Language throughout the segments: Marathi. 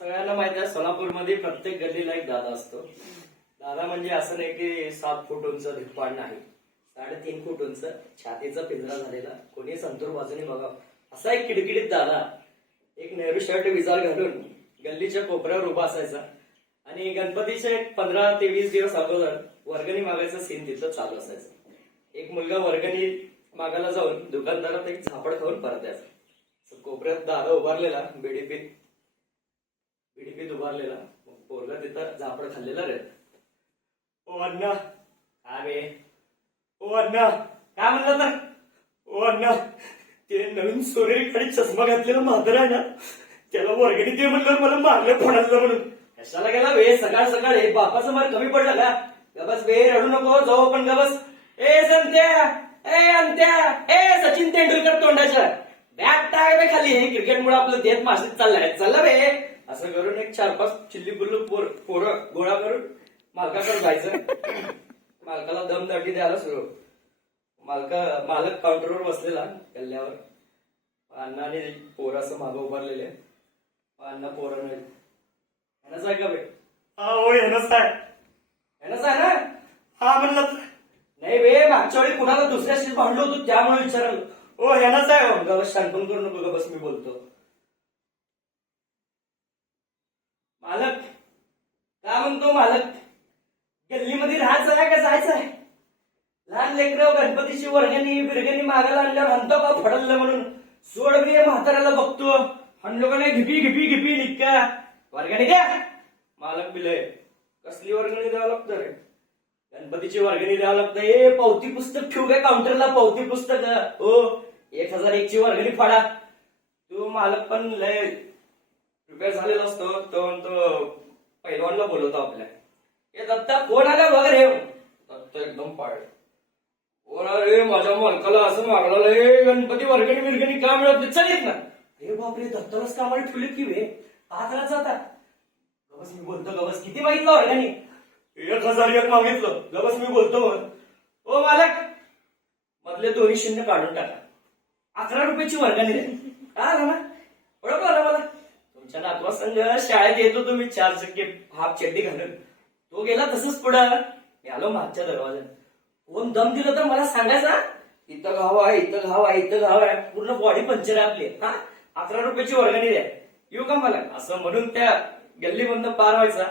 सगळ्यांना माहिती आहे सोलापूरमध्ये प्रत्येक गल्लीला एक दादा असतो. दादा म्हणजे असं नाही की 7 फूट उंच धिप्पाड नाही, 3.5 फूट उंच छातीचा पिंजरा झालेला, कोणी संतूर बाजूने बघा असा एक किडकिडीत दादा एक नेहरू शर्ट विजार घालून गल्लीच्या कोपऱ्यावर उभा असायचा आणि गणपतीचे 15 ते 20 दिवस अगोदर वर्गणी मागायचा सीन तिथं चालू असायचा. एक मुलगा वर्गणी मागायला जाऊन दुकानदारात एक झापड खाऊन परत यायचा. कोपऱ्यात दादा उभारलेला बीडीपीत उभारलेला, पोरगा तिथं झापड खाल्लेला रे. ओ अण्णा काय बे, ओ अण्णा काय म्हणलं तर, ओ अण्णा ते नवीन सोनेरी खाडी चष्मा घातलेला म्हातारा आहे ना, त्याला वर्गणी दे म्हणलं, मला मारलं फोडायचं म्हणून. कशाला गेला बे सकाळ सकाळ, हे बापाचं मार कमी पडलं का? गबस बे, रडू नको, जाऊ आपण गबस. ए संत्या, ए अंत्या, ए सचिन तेंडुलकर तोंडाच्या बॅट टाक बे खाली, हे क्रिकेटमुळे आपलं देत माशीत चाललाय, चाललं बे. असं करून एक 4-5 चिल्ली बुल्लू पोरं गोळा करून मालकाकडे जायचं. मालकाला दमदाटी द्यायला सुरू. मालक काउंटरवर बसलेला गल्ल्यावर, अण्णा आणि पोरं असं मागं उभारलेले. अण्णा पोरं नाही, ह्यानंच आहे का बे? हा हो ह्यानंच आहे ना. हा म्हणलं नाही बे, मागच्या वेळी कुणाला दुसऱ्याशीच भांडलो होतो त्यामुळे विचारलं. ओ ह्यानंच आहे. हो गबस, शांतून करू नको गबस, मी बोलतो. मालक काय म्हणतो मालक, गल्लीमध्ये राहायचं आहे का जायचं आहे? लहान लेकरं गणपतीची वर्गणी बिरगणी मागायला आणल्यावर हंतो का फडलं म्हणून सोड बे, म्हाताऱ्याला बघतो हंडलो का नाही, घिपी निक्का वर्गणी द्या. मालक बिलय, कसली वर्गणी द्यावं लागतं रे? गणपतीची वर्गणी द्यावं लागतं. ए पावती पुस्तक ठेवू काय काउंटरला, पावती पुस्तक हो 1001 ची वर्गणी फाडा. तू मालक पण लय प्रिपेअर झालेला असतो. तो म्हणतो पैलवानला बोलवतो आपल्या, हे दत्ता कोण आला वगैरे. दत्ता एकदम पाळलं, रे माझ्या मालकाला असं मागला, हे गणपती वर्गणी बिरगणी का मिळत नाही, चल येत ना. हे बापरे, दत्तालाच कामाला ठेवलेत की वे, का करायचं आता? गबस मी बोलतो, गबस किती मागितलं वर्गणी? 1001 मागितलं. गबस मी बोलतो. ओ मालक, मधले 2 शून्य काढून टाका, 11 रुपयाची वर्गणी द्या. का ना ओळख आला मला, तुमच्या नातवा संघ शाळेत येतो तुम्ही 4 चक्के हाफ चड्डी घालून, तो गेला तसंच पुढं. मी आलो मागच्या दरवाज्यात, कोण दम दिलं तर मला सांगायचा, इथं घाव आहे, इथं घाव आहे, इथं घाव आहे, पूर्ण बॉडी पंक्चर आहे आपली. हा 11 रुपयाची वर्गणी द्या, येऊ का मला? असं म्हणून त्या गल्लीमधनं पार व्हायचा,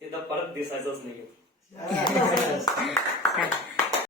तिथं परत दिसायचंच नाही.